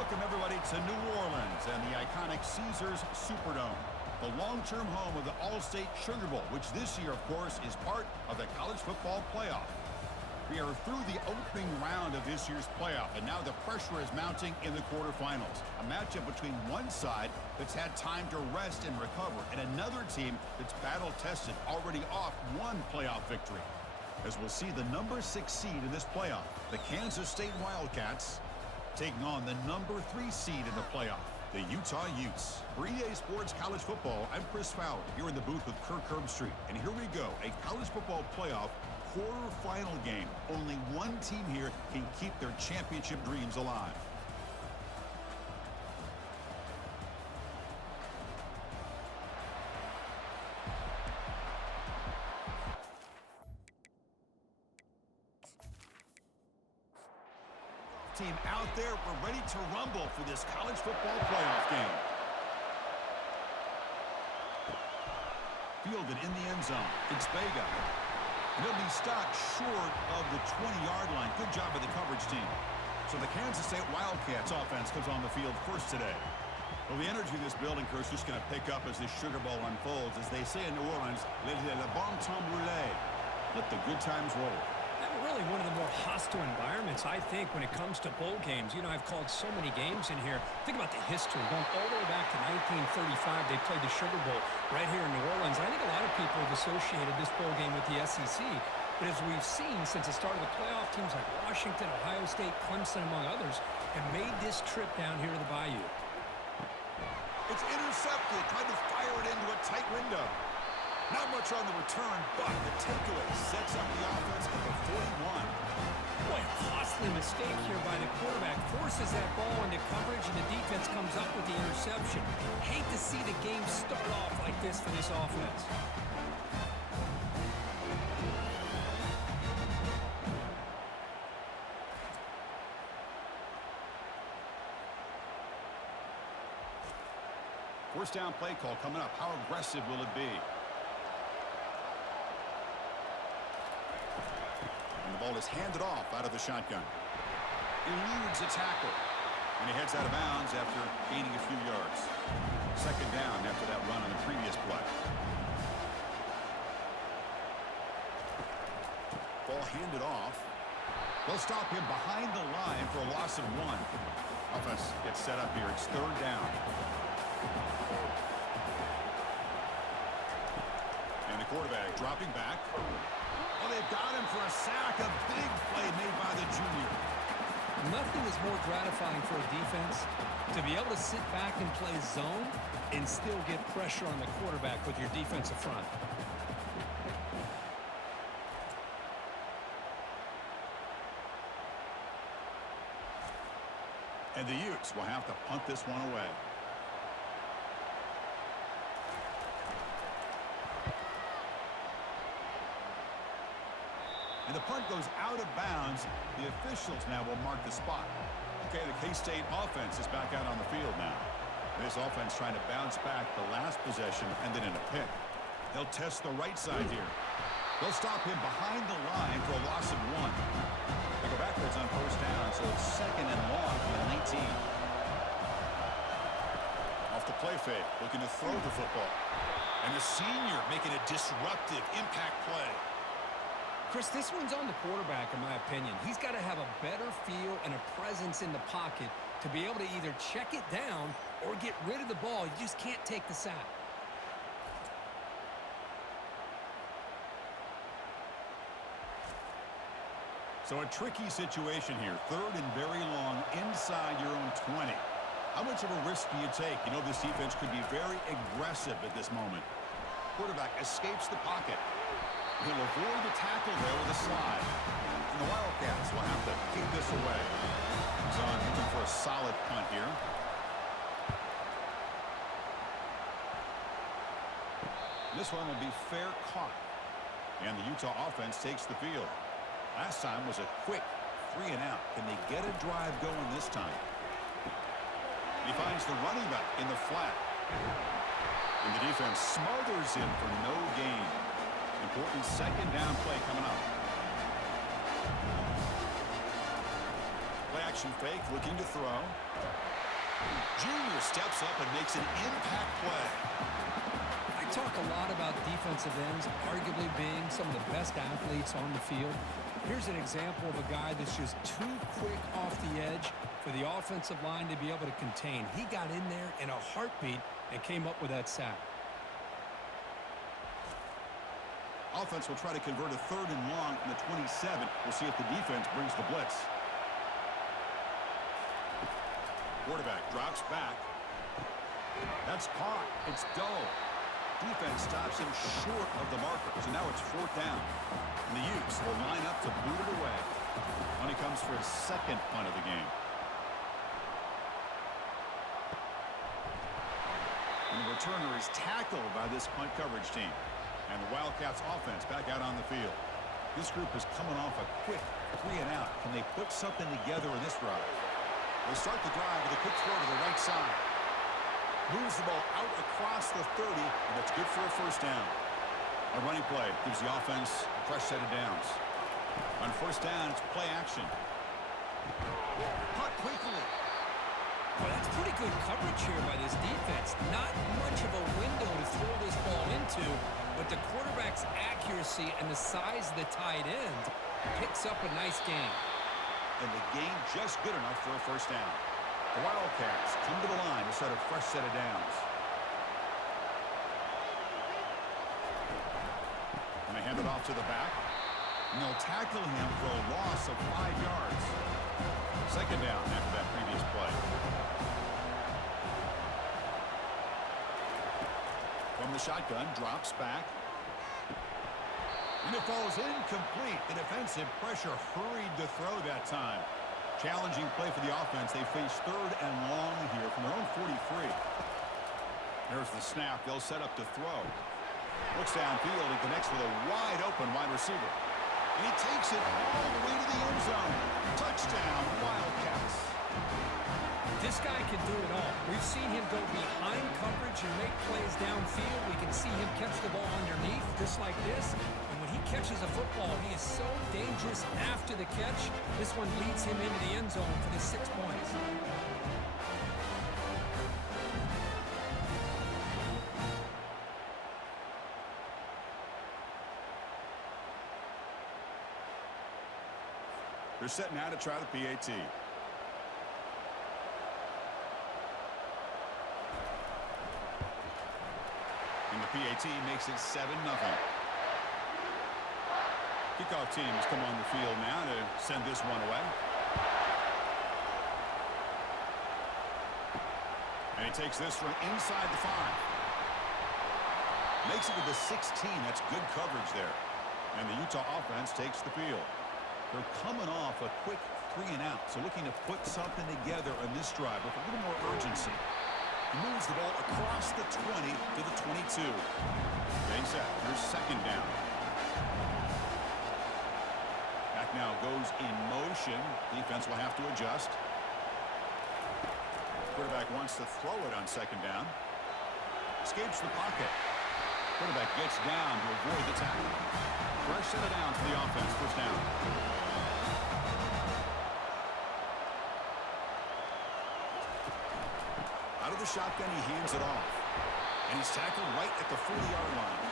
Welcome, everybody, to New Orleans and the iconic Caesars Superdome, the long-term home of the All-State Sugar Bowl, which this year, of course, is part of the college football playoff. We are through the opening round of this year's playoff, and now the pressure is mounting in the quarterfinals. A matchup between one side that's had time to rest and recover, and another team that's battle-tested, already off one playoff victory. As we'll see the number 6 seed in this playoff, the Kansas State Wildcats, taking on the number 3 seed in the playoff, the Utah Utes. For EA Sports College Football, I'm Chris Fowler, here in the booth with Kirk Herbstreit. And here we go, a college football playoff quarterfinal game. Only one team here can keep their championship dreams alive. Team out there, we're ready to rumble for this college football playoff game. Fielded in the end zone. It's Vega. And he'll be stopped short of the 20-yard line. Good job by the coverage team. So the Kansas State Wildcats offense comes on the field first today. Well, the energy of this building, Chris, is just going to pick up as this Sugar Bowl unfolds. As they say in New Orleans, le bon temps roulé. Let the good times roll. Really one of the more hostile environments, I think, when it comes to bowl games. You know, I've called so many games in here. Think about the history. Going all the way back to 1935, they played the Sugar Bowl right here in New Orleans. I think a lot of people have associated this bowl game with the SEC. But as we've seen since the start of the playoff, teams like Washington, Ohio State, Clemson, among others, have made this trip down here to the Bayou. It's intercepted. Tried to fire it into a tight window. Not much on the return, but the takeaway sets up the offense at the 41. Boy, a costly mistake here by the quarterback. Forces that ball into coverage, and the defense comes up with the interception. Hate to see the game start off like this for this offense. First down play call coming up. How aggressive will it be? And the ball is handed off out of the shotgun. Eludes a tackle. And he heads out of bounds after gaining a few yards. Second down after that run on the previous play. Ball handed off. They'll stop him behind the line for a loss of 1. Offense gets set up here. It's third down. And the quarterback dropping back. Oh, they've got him for a sack. A big play made by the junior. Nothing is more gratifying for a defense to be able to sit back and play zone and still get pressure on the quarterback with your defensive front. And the Utes will have to punt this one away. And the punt goes out of bounds. The officials now will mark the spot. Okay, the K-State offense is back out on the field now. This offense trying to bounce back the last possession and then in a pick. They'll test the right side here. They'll stop him behind the line for a loss of 1. They go backwards on first down, so it's second and long from the 19. Off the play fake, looking to throw the football. And the senior making a disruptive impact play. Chris, this one's on the quarterback, in my opinion. He's got to have a better feel and a presence in the pocket to be able to either check it down or get rid of the ball. You just can't take the sack. So a tricky situation here. Third and very long inside your own 20. How much of a risk do you take? You know this defense could be very aggressive at this moment. Quarterback escapes the pocket. He'll avoid the tackle there with a slide. And the Wildcats will have to kick this away. He's on looking for a solid punt here. This one will be fair caught. And the Utah offense takes the field. Last time was a quick 3 and out. Can they get a drive going this time? He finds the running back in the flat. And the defense smothers him for no gain. Important second down play coming up. Play Play-action fake, looking to throw. Junior steps up and makes an impact play. I talk a lot about defensive ends arguably being some of the best athletes on the field. Here's an example of a guy that's just too quick off the edge for the offensive line to be able to contain. He got in there in a heartbeat and came up with that sack. Offense will try to convert a 3rd and long from the 27. We'll see if the defense brings the blitz. Quarterback drops back. That's caught. It's Doe. Defense stops him short of the marker. So now it's 4th down. And the Utes will line up to boot it away when it comes for his 2nd punt of the game. And the returner is tackled by this punt coverage team. And the Wildcats offense back out on the field. This group is coming off a quick 3-and-out. Can they put something together in this drive? They start the drive with a quick throw to the right side. Moves the ball out across the 30, and that's good for a 1st down. A running play gives the offense a fresh set of downs. On 1st down, it's play action. Caught quickly. Well, that's pretty good coverage here by this defense. Not much of a window to throw this ball into, but the quarterback's accuracy and the size of the tight end picks up a nice gain. And the gain just good enough for a 1st down. The Wildcats come to the line to set a fresh set of downs. And they hand it off to the back. And they'll tackle him for a loss of 5 yards. 2nd down after that previous play. From the shotgun, drops back. And it falls incomplete. The defensive pressure hurried to throw that time. Challenging play for the offense. They face 3rd and long here from their own 43. There's the snap. They'll set up to throw. Looks downfield and connects with a wide-open wide receiver. And he takes it all the way to the end zone. Touchdown, Wildcats. This guy can do it all. We've seen him go behind coverage and make plays downfield. We can see him catch the ball underneath just like this. And when he catches a football, he is so dangerous after the catch. This one leads him into the end zone for the 6 points. They're setting out to try the PAT. And the PAT makes it 7-0. Kickoff team has come on the field now to send this one away. And he takes this from inside the 5. Makes it to the 16. That's good coverage there. And the Utah offense takes the field. They're coming off a quick 3-and-out, so looking to put something together on this drive with a little more urgency. He moves the ball across the 20 to the 22. Getting set. Here's 2nd down. Back now goes in motion. Defense will have to adjust. Quarterback wants to throw it on 2nd down. Escapes the pocket. Quarterback gets down to avoid the tackle. Fresh set of downs for the offense. 1st down. Out of the shotgun, he hands it off. And he's tackled right at the 40-yard line.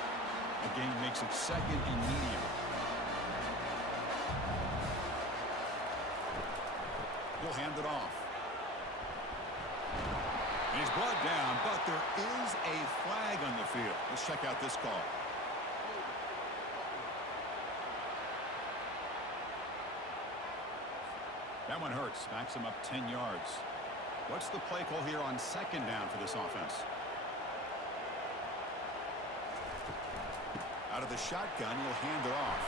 The game makes it 2nd and medium. He'll hand it off. And he's brought down, but there is a flag on the field. Let's check out this call. That one hurts. Backs him up 10 yards. What's the play call here on 2nd down for this offense? Out of the shotgun, he'll hand it off.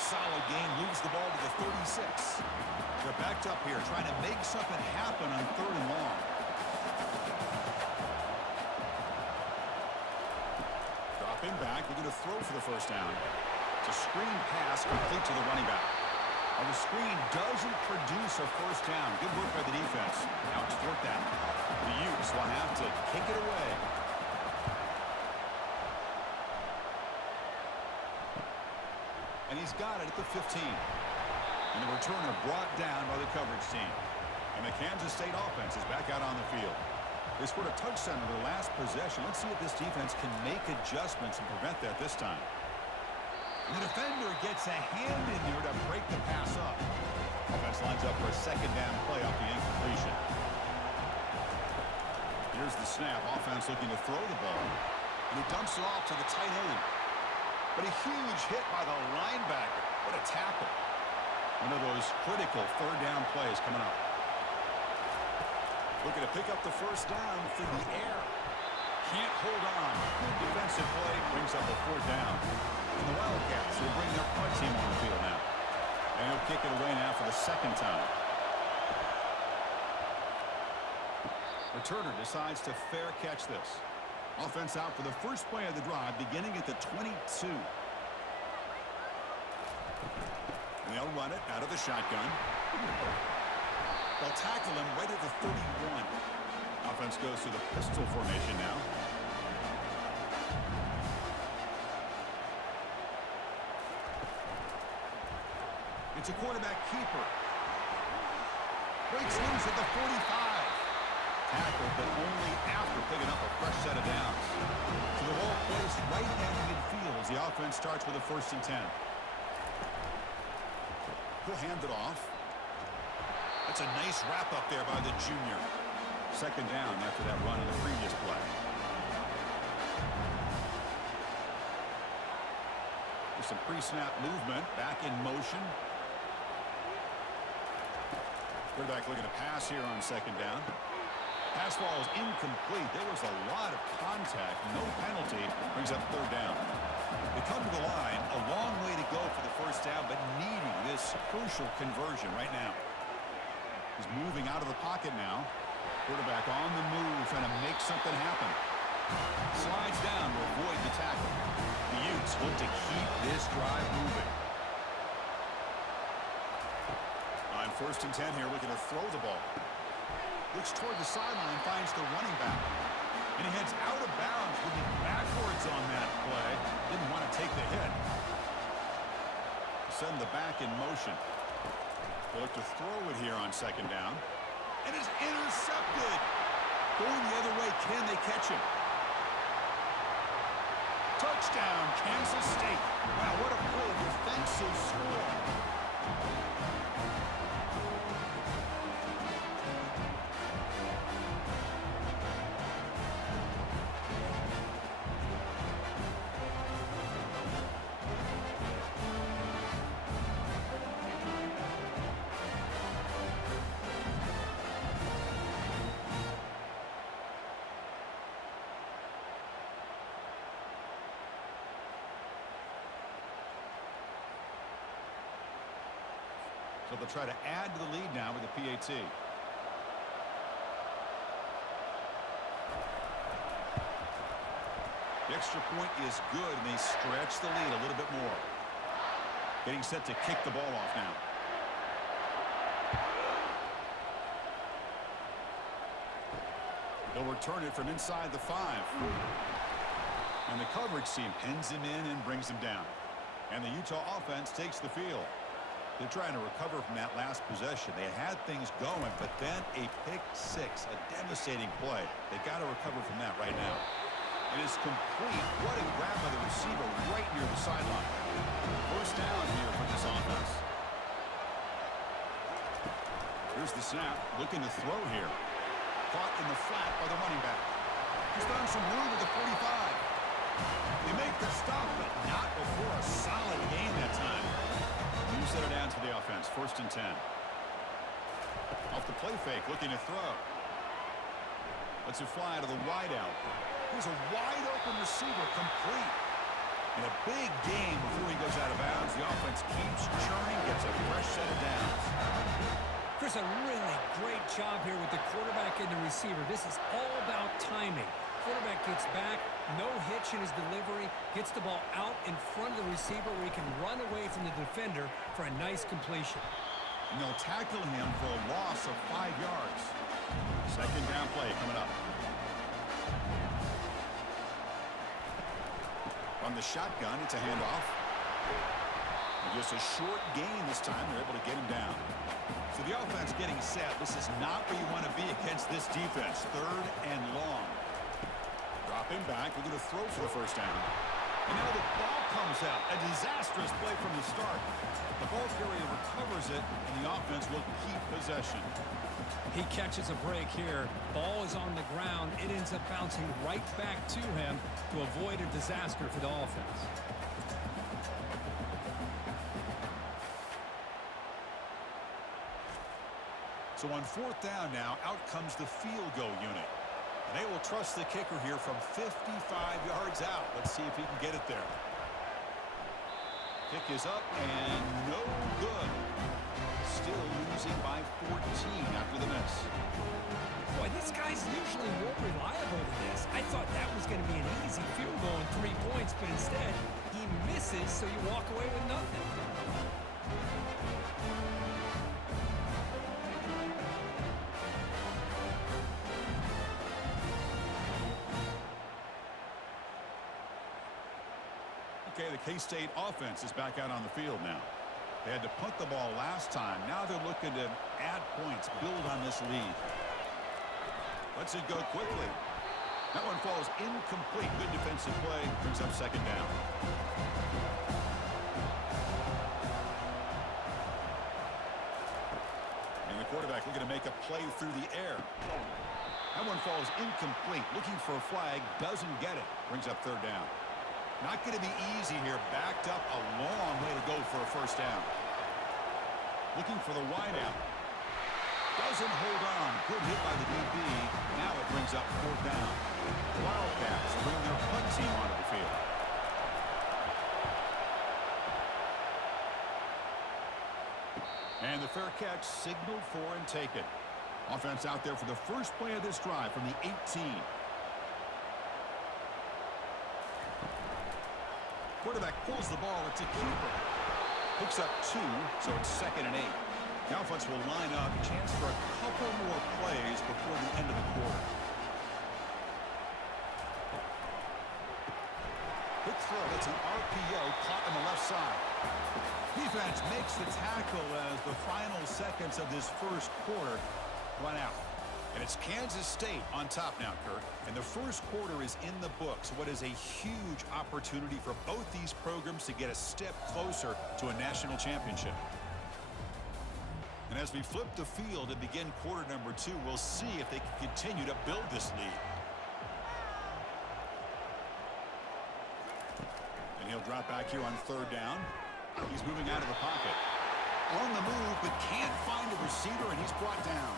Solid gain, moves the ball to the 36. They're backed up here, trying to make something happen on 3rd and long. Dropping back, looking to throw for the 1st down. It's a screen pass complete to the running back. And the screen doesn't produce a 1st down. Good work by the defense. Now it's 4th down. The Utes will have to kick it away. And he's got it at the 15. And And the returner brought down by the coverage team. And the Kansas State offense is back out on the field. They scored a touchdown in their last possession. Let's see if this defense can make adjustments and prevent that this time. And the defender gets a hand in there to break the pass up. Offense lines up for a second down play off the incompletion. Here's the snap. Offense looking to throw the ball. And he dumps it off to the tight end. But a huge hit by the linebacker. What a tackle. One of those critical third down plays coming up. Looking to pick up the first down through the air. Can't hold on. Good defensive play. Brings up a fourth down. And the Wildcats will bring their punt team on the field now. And he'll kick it away now for the second time. Returner decides to fair catch this. Offense out for the first play of the drive, beginning at the 22. And they'll run it out of the shotgun. They'll tackle him right at the 31. Offense goes through the pistol formation now. It's a quarterback keeper. Breaks loose at the 45. Tackled, but only after picking up a fresh set of downs. So the ball placed right at midfield as the offense starts with a 1st and 10. He'll hand it off. That's a nice wrap up there by the junior. Second down after that run in the previous play. There's some pre-snap movement. Back in motion. Quarterback looking to pass here on second down. Pass ball is incomplete. There was a lot of contact. No penalty. Brings up third down. They come to the line. A long way to go for the first down, but needing this crucial conversion right now. He's moving out of the pocket now. Quarterback on the move, trying to make something happen. Slides down to avoid the tackle. The Utes look to keep this drive moving. On 1st and 10 here, looking to throw the ball. Looks toward the sideline, finds the running back. And he heads out of bounds, moving backwards on that play. Didn't want to take the hit. Send the back in motion. They look to throw it here on second down. And it's intercepted. Going the other way, can they catch him? Touchdown, Kansas State. Wow, what a play. Defensive score. So they'll try to add to the lead now with the PAT. The extra point is good, and they stretch the lead a little bit more. Getting set to kick the ball off now. They'll return it from inside the 5. And the coverage team pins him in and brings him down. And the Utah offense takes the field. They're trying to recover from that last possession. They had things going, but then a pick 6, a devastating play. They got to recover from that right now. It is complete. What a grab by the receiver right near the sideline. First down here for this offense. Here's the snap. Looking to throw here. Caught in the flat by the running back. He's found some room at the 45. They make the stop, but not before a solid gain that time. New set of downs for the offense. 1st and 10. Off the play fake, looking to throw. Lets it fly to the wide out. Here's a wide open receiver, complete. And a big game before he goes out of bounds. The offense keeps churning, gets a fresh set of downs. Chris, a really great job here with the quarterback and the receiver. This is all about timing. Quarterback gets back, no hitch in his delivery, gets the ball out in front of the receiver where he can run away from the defender for a nice completion. And they'll tackle him for a loss of 5 yards. Second down play coming up. From the shotgun, it's a handoff. And just a short gain this time. They're able to get him down. So the offense getting set. This is not where you want to be against this defense. 3rd and long. Dropping back. We're going to throw for the first down. And now the ball comes out. A disastrous play from the start. The ball carrier recovers it, and the offense will keep possession. He catches a break here. Ball is on the ground. It ends up bouncing right back to him to avoid a disaster for the offense. So on 4th down now, out comes the field goal unit. And they will trust the kicker here from 55 yards out. Let's see if he can get it there. Kick is up and no good. Still losing by 14 after the miss. Boy, this guy's usually more reliable than this. I thought that was going to be an easy field goal and 3 points, but instead he misses, so you walk away with nothing. Okay, the K-State offense is back out on the field now. They had to punt the ball last time. Now they're looking to add points, build on this lead. Lets it go quickly. That one falls incomplete. Good defensive play. Brings up 2nd down. And the quarterback looking to make a play through the air. That one falls incomplete. Looking for a flag. Doesn't get it. Brings up 3rd down. Not going to be easy here. Backed up a long way to go for a first down. Looking for the wideout. Doesn't hold on. Good hit by the DB. Now it brings up 4th down. The Wildcats bring their punt team onto the field. And the fair catch signaled for and taken. Offense out there for the first play of this drive from the 18. Quarterback pulls the ball. It's a keeper. Picks up 2, so it's 2nd and 8. The offense will line up. Chance for a couple more plays before the end of the quarter. Quick throw. That's an RPO caught on the left side. Defense makes the tackle as the final seconds of this first quarter run out. And it's Kansas State on top now, Kirk. And the first quarter is in the books. What is a huge opportunity for both these programs to get a step closer to a national championship. And as we flip the field and begin quarter number 2, we'll see if they can continue to build this lead. And he'll drop back here on 3rd down. He's moving out of the pocket. On the move, but can't find a receiver, and he's brought down.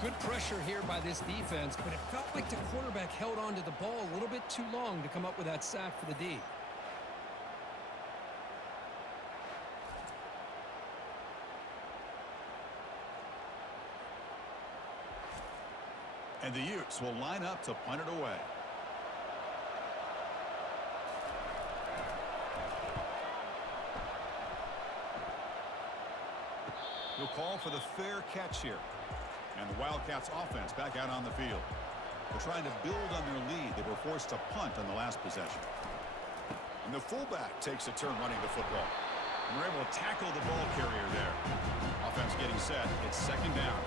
Good pressure here by this defense, but it felt like the quarterback held on to the ball a little bit too long to come up with that sack for the D. And the Utes will line up to punt it away. He'll call for the fair catch here. And the Wildcats offense back out on the field. They're trying to build on their lead. They were forced to punt on the last possession. And the fullback takes a turn running the football. And we're able to tackle the ball carrier there. Offense getting set. It's 2nd down.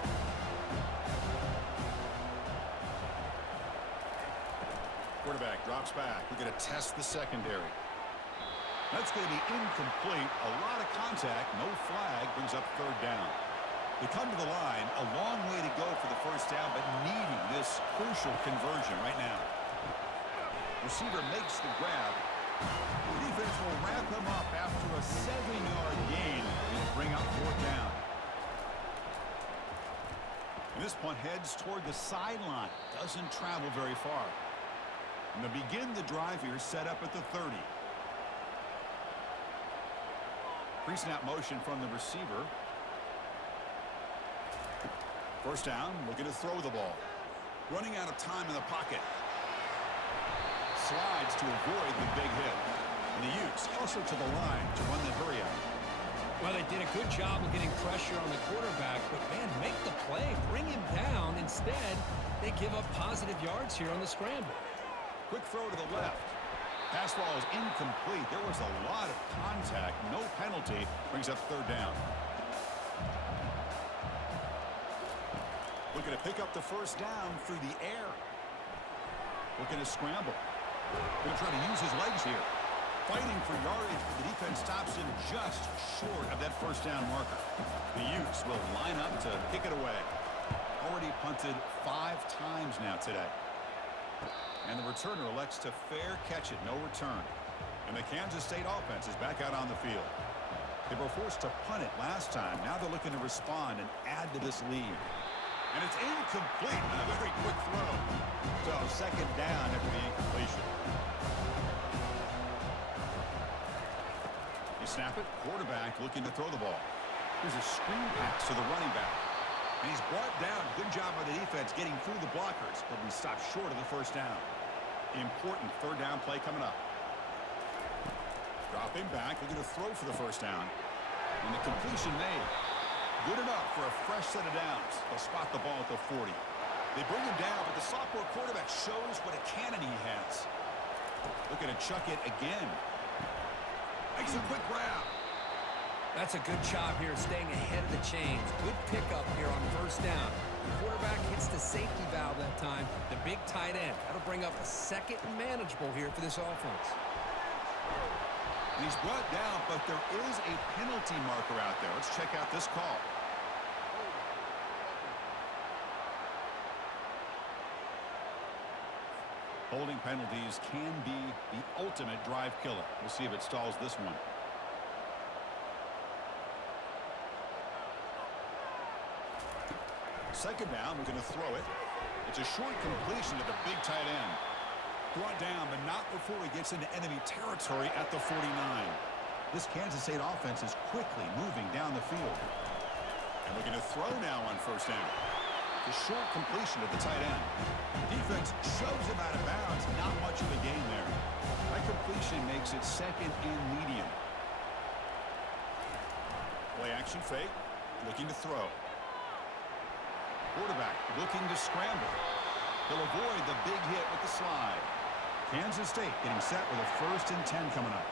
Quarterback drops back. We're going to test the secondary. That's going to be incomplete. A lot of contact. No flag. Brings up 3rd down. They come to the line. A long way to go for the first down, but needing this crucial conversion right now. Receiver makes the grab. The defense will wrap him up after a 7-yard gain and bring up 4th down. And this punt heads toward the sideline. Doesn't travel very far. And to begin the drive here, set up at the 30. Pre-snap motion from the receiver. First down, looking to throw the ball. Running out of time in the pocket. Slides to avoid the big hit. And the Utes hustle to the line to run the hurry out. Well, they did a good job of getting pressure on the quarterback, but man, make the play, bring him down. Instead, they give up positive yards here on the scramble. Quick throw to the left. Pass ball is incomplete. There was a lot of contact. No penalty. Brings up third down. Looking to pick up the first down through the air. Looking to scramble. Going to try to use his legs here. Fighting for yardage, but the defense stops him just short of that first down marker. The Utes will line up to kick it away. Already punted 5 times now today. And the returner elects to fair catch it. No return. And the Kansas State offense is back out on the field. They were forced to punt it last time. Now they're looking to respond and add to this lead. And it's incomplete on a very quick throw. So second down after the incompletion. You snap it. Quarterback looking to throw the ball. Here's a screen pass to the running back. And he's brought down. Good job by the defense getting through the blockers. But we stopped short of the first down. Important third down play coming up. Dropping back. Looking to throw for the first down. And the completion made. Good enough for a fresh set of downs. They'll spot the ball at the 40. They bring him down, but the sophomore quarterback shows what a cannon he has. Looking to chuck it again. Makes a quick grab. That's a good job here staying ahead of the chains. Good pickup here on first down. The quarterback hits the safety valve that time. The big tight end. That'll bring up a second and manageable here for this offense. And he's brought down, but there is a penalty marker out there. Let's check out this call. Holding penalties can be the ultimate drive killer. We'll see if it stalls this one. Second down, we're going to throw it. It's a short completion to the big tight end. Brought down, but not before he gets into enemy territory at the 49. This Kansas State offense is quickly moving down the field. And we're going to throw now on first down. The short completion to the tight end. Defense shoves him out of bounds. Not much of a gain there. That completion makes it second and medium. Play action fake. Looking to throw. Quarterback looking to scramble. He'll avoid the big hit with the slide. Kansas State getting set with a 1st and 10 coming up.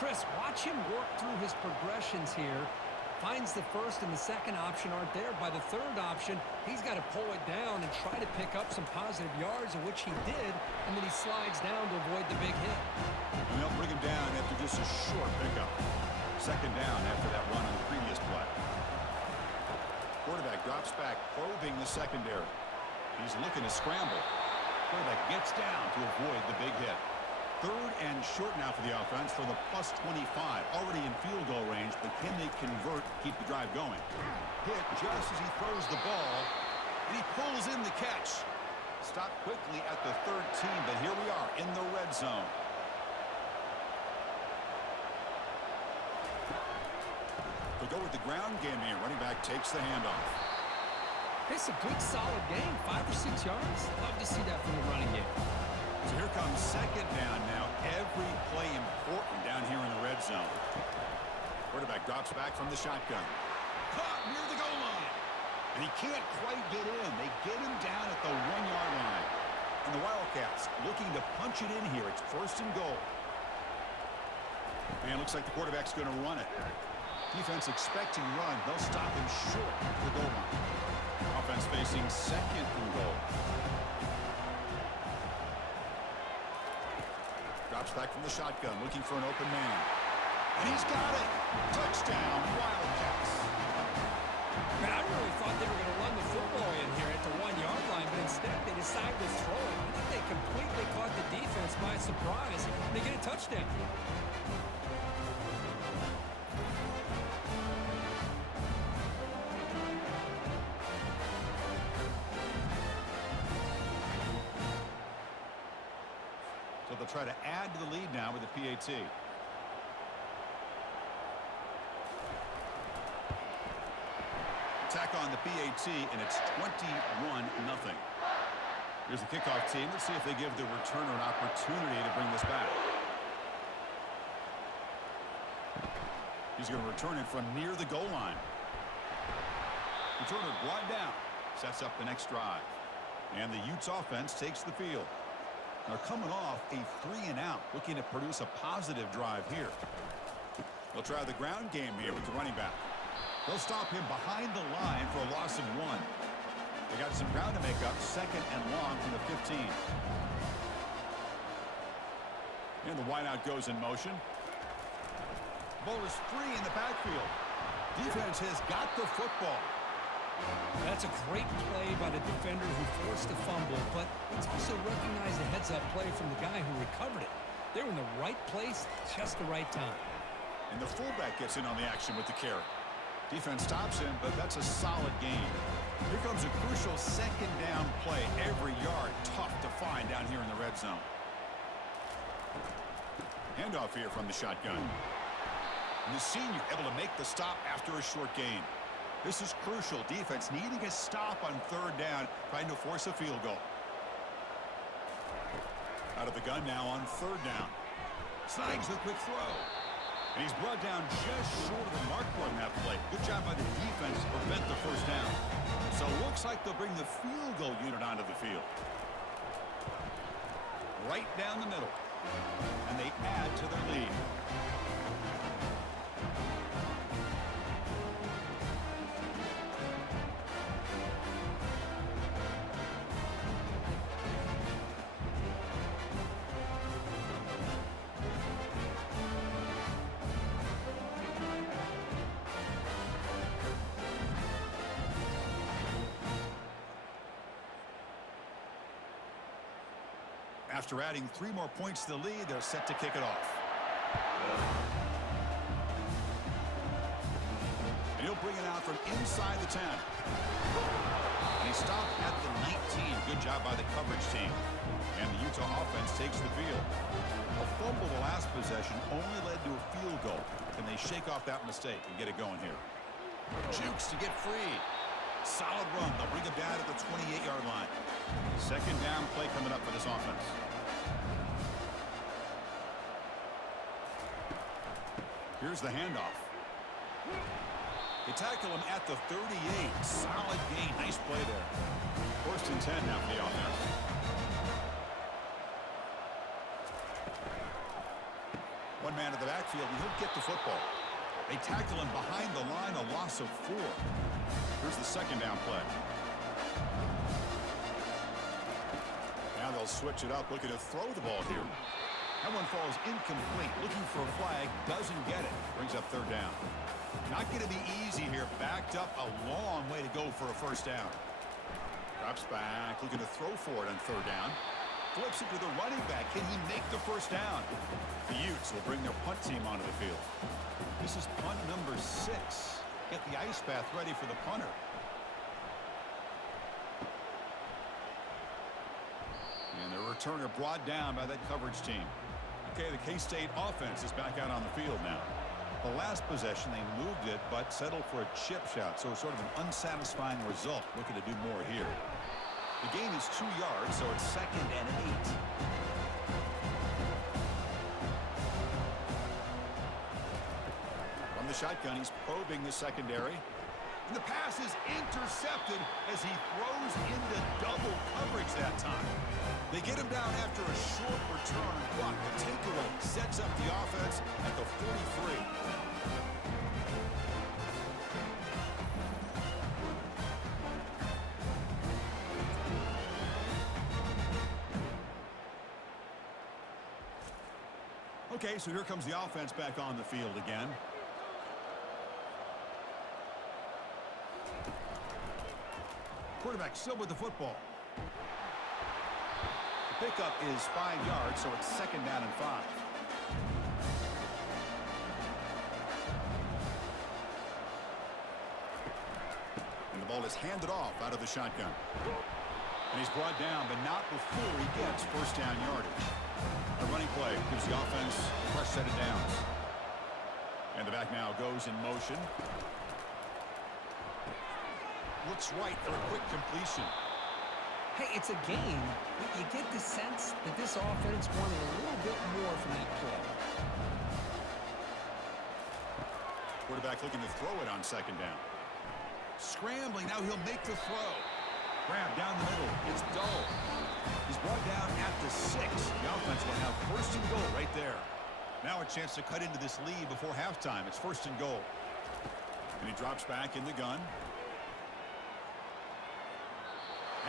Chris, watch him work through his progressions here. Finds the first and the second option aren't there. By the third option, he's got to pull it down and try to pick up some positive yards, of which he did, and then he slides down to avoid the big hit. And they'll bring him down after just a short pickup. Second down after that run on the previous play. Quarterback drops back, probing the secondary. He's looking to scramble. Quarterback gets down to avoid the big hit. 3rd and short now for the offense for the +25. Already in field goal range, but can they convert, keep the drive going? Hit just as he throws the ball, and he pulls in the catch. Stopped quickly at the 13, but here we are in the red zone. They'll go with the ground game here. Running back takes the handoff. It's a good, solid game. 5 or 6 yards. Love to see that from the running game. So here comes second down now. Every play important down here in the red zone. Quarterback drops back from the shotgun. Caught near the goal line. And he can't quite get in. They get him down at the 1-yard line. And the Wildcats looking to punch it in here. It's 1st and goal. And it looks like the quarterback's going to run it. Defense expecting run. They'll stop him short of the goal line. Offense facing 2nd and goal. Drops back from the shotgun, looking for an open man. And he's got it. Touchdown, Wildcats. Man, I really thought they were going to run the football in here at the 1-yard line, but instead they decided to throw it. I think they completely caught the defense by surprise, and they get a touchdown. So they'll try to add to the lead now with the PAT. Attack on the PAT, and it's 21-0. Here's the kickoff team. Let's see if they give the returner an opportunity to bring this back. He's going to return it from near the goal line. Returner brought down. Sets up the next drive. And the Utes offense takes the field. They're coming off a 3-and-out, looking to produce a positive drive here. They'll try the ground game here with the running back. They'll stop him behind the line for a loss of 1. They got some ground to make up, 2nd and long from the 15. And the wideout goes in motion. Ball is free in the backfield. Defense has got the football. That's a great play by the defender who forced the fumble, but it's also recognized a heads-up play from the guy who recovered it. They were in the right place, just the right time. And the fullback gets in on the action with the carry. Defense stops him, but that's a solid gain. Here comes a crucial 2nd down play. Every yard tough to find down here in the red zone. Handoff here from the shotgun. And the senior able to make the stop after a short gain. This is crucial. Defense needing a stop on 3rd down, trying to force a field goal. Out of the gun now on 3rd down. Snags the quick throw. And he's brought down just short of the marker on that play. Good job by the defense to prevent the 1st down. So it looks like they'll bring the field goal unit onto the field. Right down the middle. And they add to their lead. After adding 3 more points to the lead, they're set to kick it off. And he'll bring it out from inside the 10. And he stopped at the 19. Good job by the coverage team. And the Utah offense takes the field. A fumble the last possession only led to a field goal. Can they shake off that mistake and get it going here? Jukes to get free. Solid run. They'll bring it down at the 28-yard line. 2nd down play coming up for this offense. Here's the handoff. They tackle him at the 38. Solid gain. Nice play there. 1st and 10 now for the offense. One man at the backfield, and he'll get the football. They tackle him behind the line, a loss of 4. Here's the 2nd down play. Now they'll switch it up, looking to throw the ball here. That one falls incomplete. Looking for a flag, doesn't get it. Brings up 3rd down. Not going to be easy here. Backed up a long way to go for a 1st down. Drops back, looking to throw for it on 3rd down. Flips it to the running back. Can he make the 1st down? The Utes will bring their punt team onto the field. This is punt number 6. Get the ice bath ready for the punter. And the returner brought down by that coverage team. Okay, the K-State offense is back out on the field now. The last possession, they moved it, but settled for a chip shot, so sort of an unsatisfying result. Looking to do more here. The gain is 2 yards, so it's 2nd and 8. From the shotgun, he's probing the secondary. And the pass is intercepted as he throws into double coverage that time. They get him down after a short return, but the takeaway sets up the offense at the 43. Okay, so here comes the offense back on the field again. Quarterback still with the football. The pickup is 5 yards, so it's 2nd down and 5. And the ball is handed off out of the shotgun. And he's brought down, but not before he gets 1st down yardage. The running play gives the offense a fresh set of downs. And the back now goes in motion. Looks right for a quick completion. Hey, it's a game, but you get the sense that this offense wanted a little bit more from that play. Quarterback looking to throw it on 2nd down. Scrambling, now he'll make the throw. Grab down the middle, it's Dull. He's brought down at the 6. first and goal right there. Now a chance to cut into this lead before halftime. It's first and goal. And he drops back in the gun.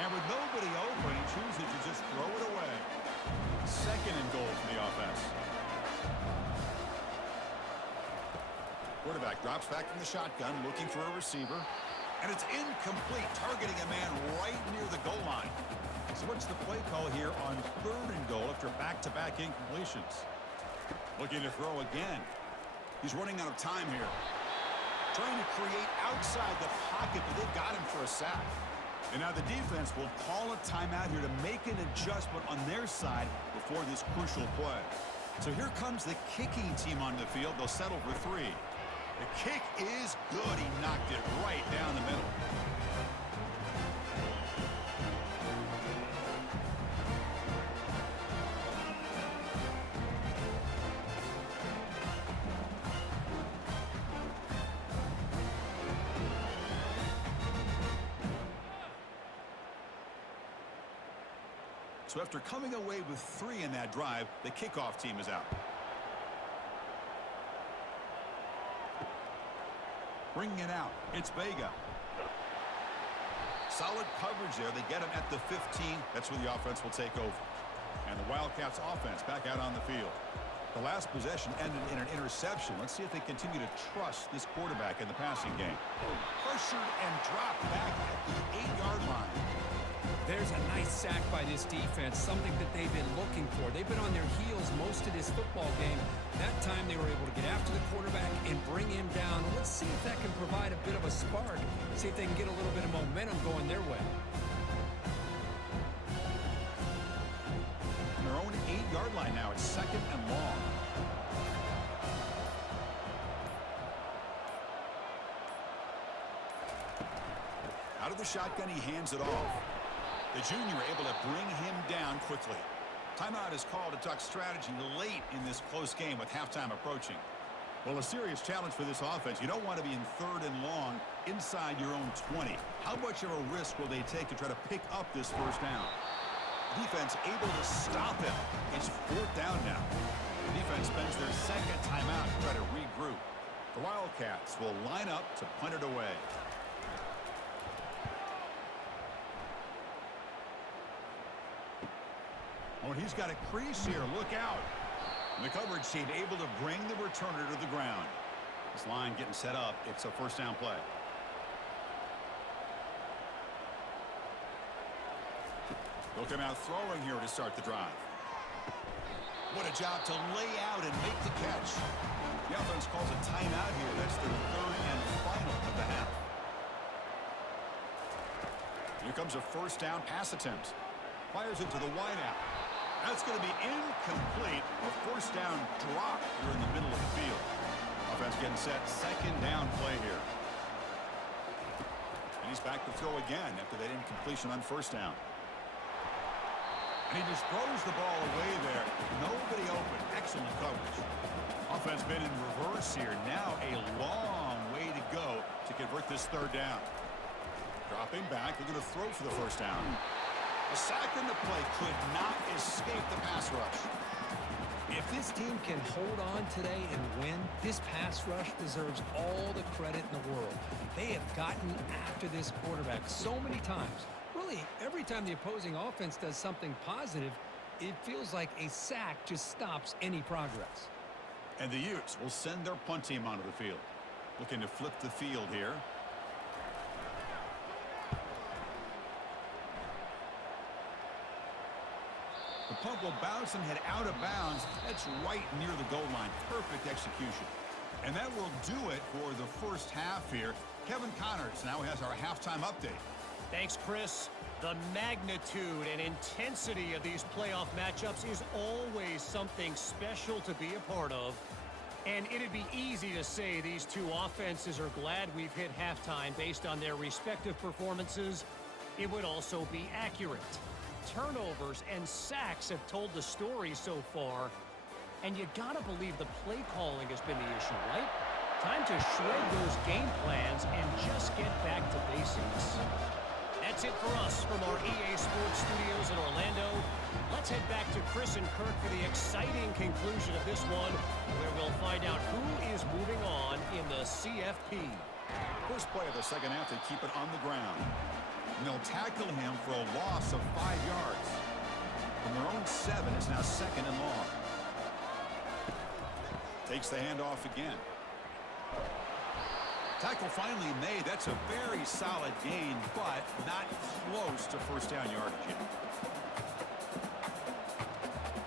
And with nobody open, he chooses to just throw it away. Second and goal for the offense. Quarterback drops back from the shotgun, looking for a receiver. And it's incomplete, targeting a man right near the goal line. So what's the play call here on third and goal after back-to-back incompletions? Looking to throw again. He's running out of time here. Trying to create outside the pocket, but they've got him for a sack. And now the defense will call a timeout here to make an adjustment on their side before this crucial play. So here comes the kicking team on the field. They'll settle for 3. The kick is good. He knocked it right down the middle. So after coming away with 3 in that drive, the kickoff team is out. Bringing it out, it's Vega. Solid coverage there. They get him at the 15. That's where the offense will take over. And the Wildcats offense back out on the field. The last possession ended in an interception. Let's see if they continue to trust this quarterback in the passing game. Pressured and dropped back at the 8-yard line. There's a nice sack by this defense, something that they've been looking for. They've been on their heels most of this football game. That time they were able to get after the quarterback and bring him down. Let's see if that can provide a bit of a spark, see if they can get a little bit of momentum going their way. On their own 8-yard line now, it's second and long. Out of the shotgun, he hands it off. The junior able to bring him down quickly. Timeout is called to talk strategy late in this close game with halftime approaching. Well, a serious challenge for this offense. You don't want to be in third and long inside your own 20. How much of a risk will they take to try to pick up this first down? Defense able to stop him. It's fourth down now. The defense spends their second timeout to try to regroup. The Wildcats will line up to punt it away. Oh, and he's got a crease here. Look out. And the coverage team able to bring the returner to the ground. This line getting set up. It's a first down play. They'll come out throwing here to start the drive. What a job to lay out and make the catch. The offense calls a timeout here. That's their third and final of the half. Here comes a first down pass attempt. Fires it to the wideout. That's going to be incomplete. A first down drop here in the middle of the field. Offense getting set. Second down play here. And he's back to throw again after that incompletion on first down. And he just throws the ball away there. Nobody open. Excellent coverage. Offense been in reverse here. Now a long way to go to convert this third down. Dropping back. They're going to throw for the first down. A sack in the play could not escape the pass rush. If this team can hold on today and win, this pass rush deserves all the credit in the world. They have gotten after this quarterback so many times. Really, every time the opposing offense does something positive, it feels like a sack just stops any progress. And the Utes will send their punt team onto the field. Looking to flip the field here. The punt will bounce and head out of bounds. That's right near the goal line. Perfect execution. And that will do it for the first half here. Kevin Connors now has our halftime update. Thanks, Chris. The magnitude and intensity of these playoff matchups is always something special to be a part of. And it'd be easy to say these two offenses are glad we've hit halftime based on their respective performances. It would also be accurate. Turnovers and sacks have told the story so far. And you gotta believe the play calling has been the issue, right? Time to shred those game plans and just get back to basics. That's it for us from our EA Sports Studios in Orlando. Let's Let's head back to Chris and Kirk for the exciting conclusion of this one, where we'll find out who is moving on in the CFP. First play of the second half, they keep it on the ground. And they'll tackle him for a loss of 5 yards. From their own 7, it's now second and long. Takes the handoff again. Tackle finally made. That's a very solid gain, but not close to first down yardage yet.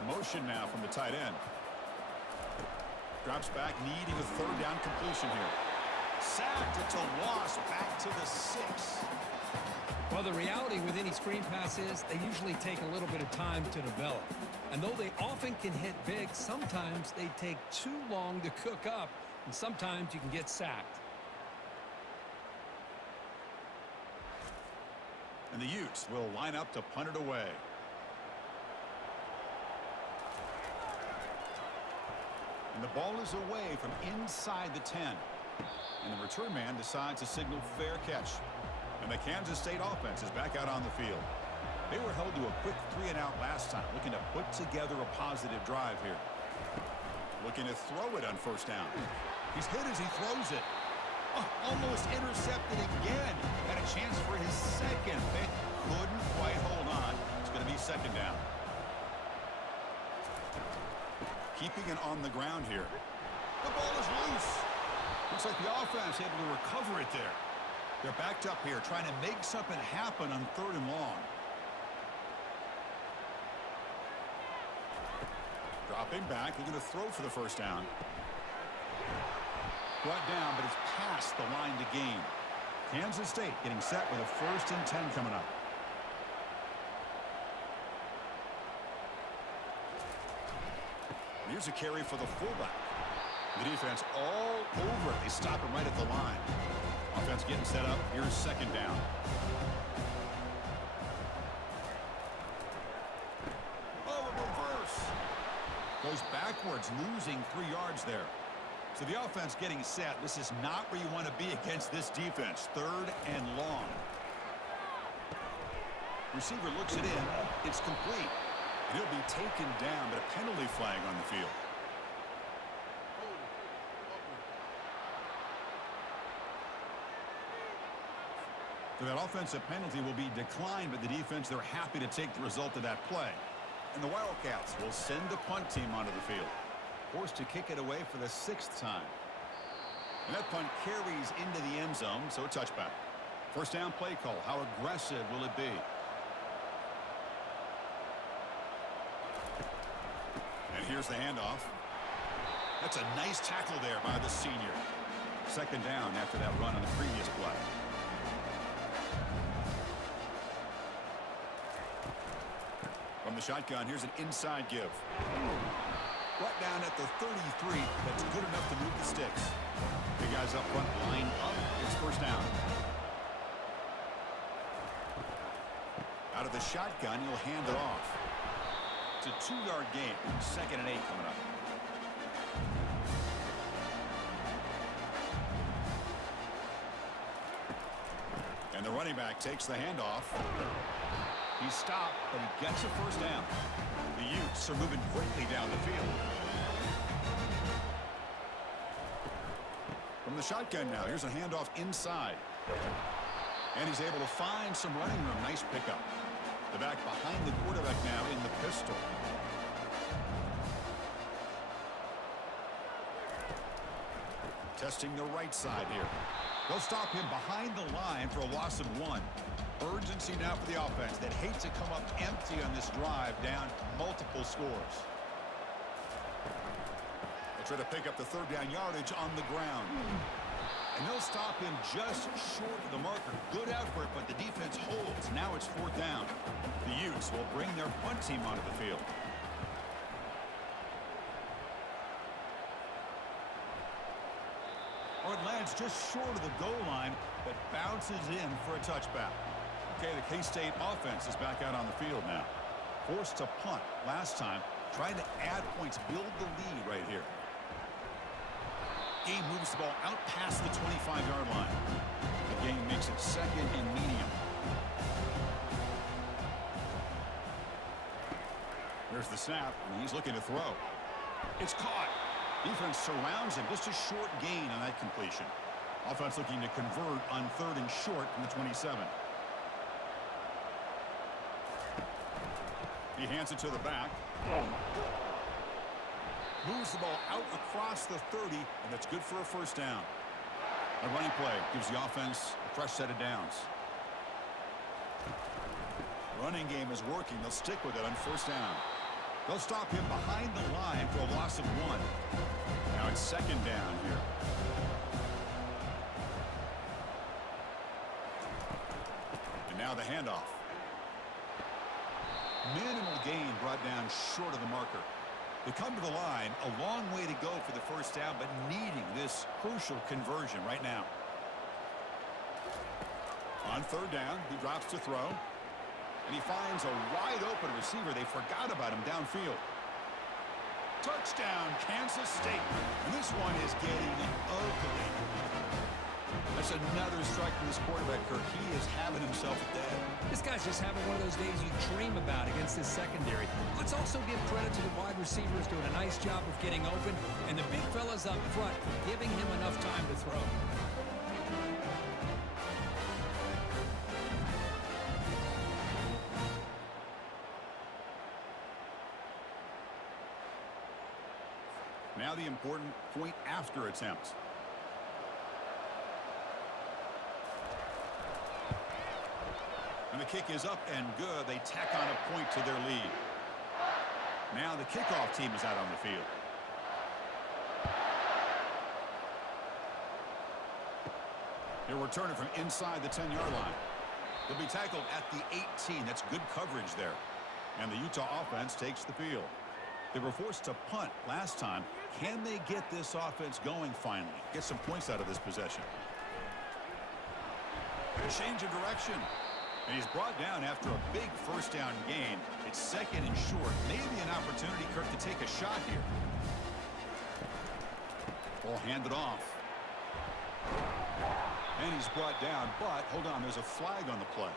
Motion now from the tight end. Drops back, needing a third down completion here. Sacked. It's a loss back to the 6. Well, the reality with any screen pass is they usually take a little bit of time to develop. And though they often can hit big, sometimes they take too long to cook up, and sometimes you can get sacked. And the Utes will line up to punt it away. And the ball is away from inside the 10. And the return man decides to signal fair catch. And the Kansas State offense is back out on the field. They were held to a quick 3-and-out last time, looking to put together a positive drive here. Looking to throw it on first down. He's hit as he throws it. Oh, almost intercepted again. Had a chance for his second. They couldn't quite hold on. It's going to be second down. Keeping it on the ground here. The ball is loose. Looks like the offense able to recover it there. They're backed up here, trying to make something happen on 3rd and long. Dropping back, looking to throw for the first down. Brought down, but it's past the line to gain. Kansas State getting set with a 1st and 10 coming up. Here's a carry for the fullback. The defense all over it. They stop him right at the line. Offense getting set up. Here's second down. Oh, a reverse. Goes backwards, losing 3 yards there. So the offense getting set. This is not where you want to be against this defense. 3rd and long. Receiver looks it in. It's complete. And he'll be taken down, but a penalty flag on the field. So that offensive penalty will be declined, but the defense, they're happy to take the result of that play. And the Wildcats will send the punt team onto the field. Forced to kick it away for the 6th time. And that punt carries into the end zone, so a touchback. First down play call. How aggressive will it be? And here's the handoff. That's a nice tackle there by the senior. Second down after that run on the previous play. From the shotgun, here's an inside give. Right down at the 33. That's good enough to move the sticks. The guys up front line up. It's first down. Out of the shotgun, you'll hand it off. It's a 2-yard gain. 2nd and 8 coming up. And the running back takes the handoff. He's stopped, but he gets a first down. The Utes are moving quickly down the field. From the shotgun now, here's a handoff inside. And he's able to find some running room. Nice pickup. The back behind the quarterback now in the pistol. Testing the right side here. They'll stop him behind the line for a loss of 1. Urgency now for the offense that hates to come up empty on this drive, down multiple scores. They'll try to pick up the 3rd down yardage on the ground. And they'll stop him just short of the marker. Good effort, but the defense holds. Now it's 4th down. The Utes will bring their punt team onto the field. Or it lands just short of the goal line, but bounces in for a touchback. Okay, the K-State offense is back out on the field now. Forced to punt last time, trying to add points, build the lead right here. Game moves the ball out past the 25-yard line. The game makes it 2nd and medium. There's the snap, and he's looking to throw. It's caught. Defense surrounds him. Just a short gain on that completion. Offense looking to convert on 3rd and short from the 27. He hands it to the back. Moves the ball out across the 30, and that's good for a first down. A running play gives the offense a fresh set of downs. Running game is working. They'll stick with it on first down. They'll stop him behind the line for a loss of 1. Now it's 2nd down here. And now the handoff. Minimal gain brought down short of the marker. They come to the line, a long way to go for the first down, but needing this crucial conversion right now. On 3rd down, he drops to throw. And he finds a wide-open receiver. They forgot about him downfield. Touchdown, Kansas State. And this one is getting ugly. That's another strike from this quarterback, Kirk. He is having himself a day. This guy's just having one of those days you dream about against this secondary. Let's also give credit to the wide receivers doing a nice job of getting open, and the big fellas up front for giving him enough time to throw. Now the important point after attempt. And the kick is up and good. They tack on a point to their lead. Now the kickoff team is out on the field. They'll return it from inside the 10-yard line. They'll be tackled at the 18. That's good coverage there. And the Utah offense takes the field. They were forced to punt last time. Can they get this offense going finally? Get some points out of this possession. Change of direction. And he's brought down after a big first down gain. It's 2nd and short. Maybe an opportunity, Kirk, to take a shot here. Ball handed off. And he's brought down, but hold on, there's a flag on the play.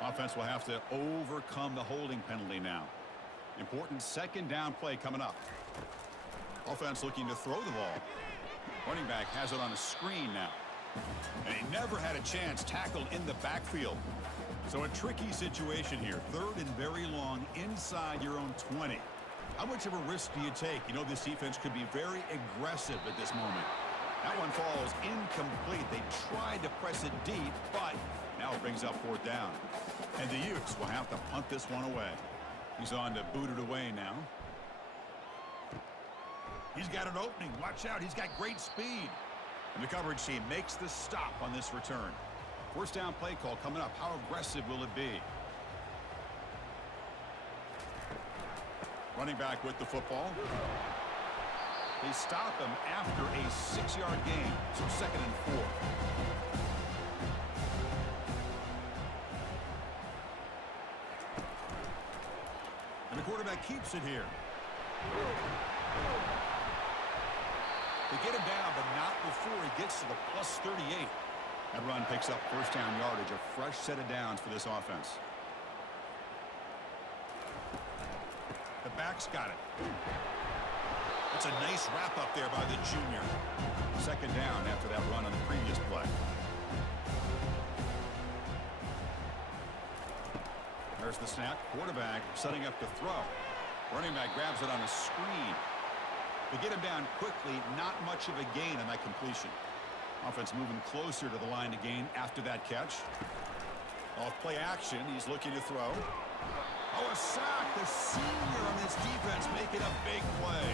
Offense will have to overcome the holding penalty now. Important 2nd down play coming up. Offense looking to throw the ball. Running back has it on a screen now. And he never had a chance tackled in the backfield. So a tricky situation here. 3rd and very long inside your own 20. How much of a risk do you take? You know this defense could be very aggressive at this moment. That one falls incomplete. They tried to press it deep, but now it brings up 4th down. And the Utes will have to punt this one away. He's on to boot it away now. He's got an opening. Watch out. He's got great speed. And the coverage team makes the stop on this return. First down play call coming up. How aggressive will it be? Running back with the football. They stop him after a 6-yard gain. So 2nd and 4. And the quarterback keeps it here. They get him down, but not before he gets to the plus 38. That run picks up first down yardage, a fresh set of downs for this offense. The back's got it. That's a nice wrap up there by the junior. 2nd down after that run on the previous play. There's the snap. Quarterback setting up to throw. Running back grabs it on a screen. They get him down quickly. Not much of a gain on that completion. Offense moving closer to the line to gain after that catch. Off play action. He's looking to throw. Oh, a sack. The senior on this defense making a big play.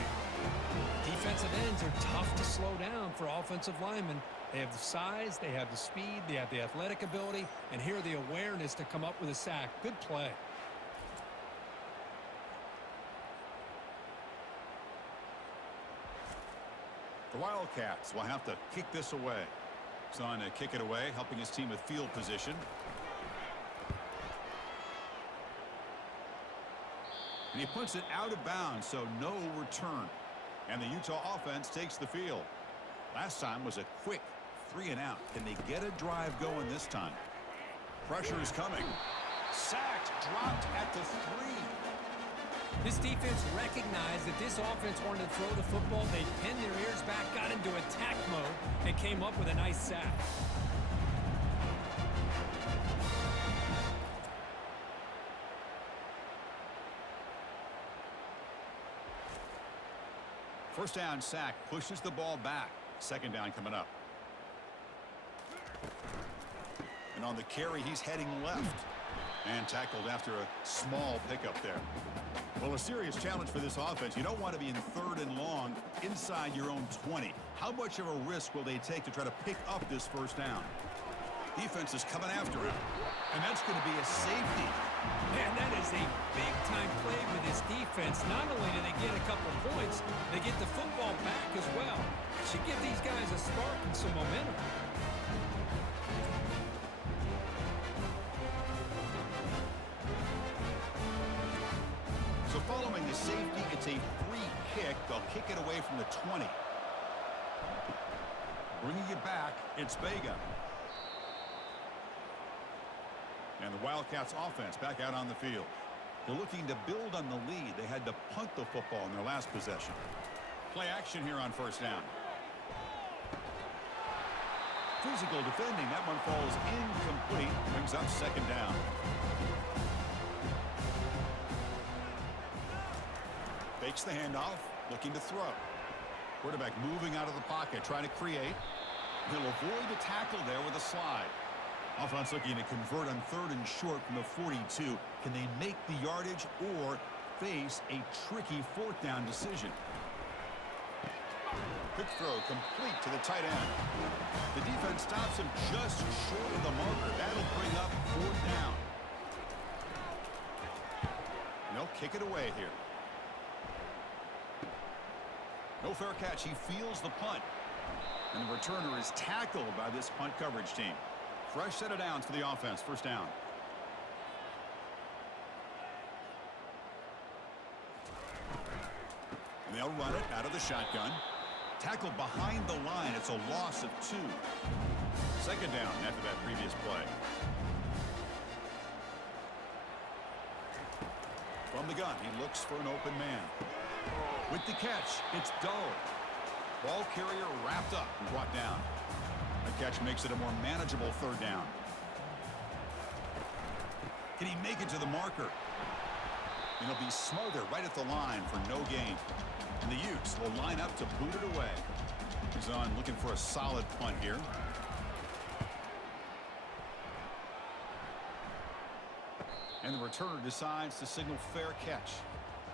Defensive ends are tough to slow down for offensive linemen. They have the size, they have the speed, they have the athletic ability, and here the awareness to come up with a sack. Good play. The Wildcats will have to kick this away. He's on to kick it away, helping his team with field position. And he puts it out of bounds, so no return. And the Utah offense takes the field. Last time was a quick 3 and out. Can they get a drive going this time? Pressure is coming. Sacked, dropped at the 3. This defense recognized that this offense wanted to throw the football. They pinned their ears back, got into attack mode, and came up with a nice sack. First down sack pushes the ball back. Second down coming up. And on the carry, he's heading left. And tackled after a small pickup there. Well, a serious challenge for this offense. You don't want to be in 3rd and long inside your own 20. How much of a risk will they take to try to pick up this first down? Defense is coming after him. And that's going to be a safety. Man, that is a big-time play for this defense. Not only do they get a couple points, they get the football back as well. Should give these guys a spark and some momentum. So following the safety, it's a free kick. They'll kick it away from the 20. Bringing it back, it's Vega. And the Wildcats offense back out on the field. They're looking to build on the lead. They had to punt the football in their last possession. Play action here on first down. Physical defending. That one falls incomplete. Brings up second down. Fakes the handoff. Looking to throw. Quarterback moving out of the pocket. Trying to create. He'll avoid the tackle there with a slide. Offense looking to convert on 3rd and short from the 42. Can they make the yardage or face a tricky 4th down decision? Quick throw complete to the tight end. The defense stops him just short of the marker. That'll bring up 4th down. And they'll kick it away here. No fair catch. He feels the punt. And the returner is tackled by this punt coverage team. Fresh set of downs for the offense. First down. And they'll run it out of the shotgun. Tackled behind the line. It's a loss of 2. Second down after that previous play. From the gun, he looks for an open man. With the catch, it's Doe. Ball carrier wrapped up and brought down. The catch makes it a more manageable 3rd down. Can he make it to the marker? And he'll be smothered right at the line for no gain. And the Utes will line up to boot it away. He's on looking for a solid punt here. And the returner decides to signal fair catch.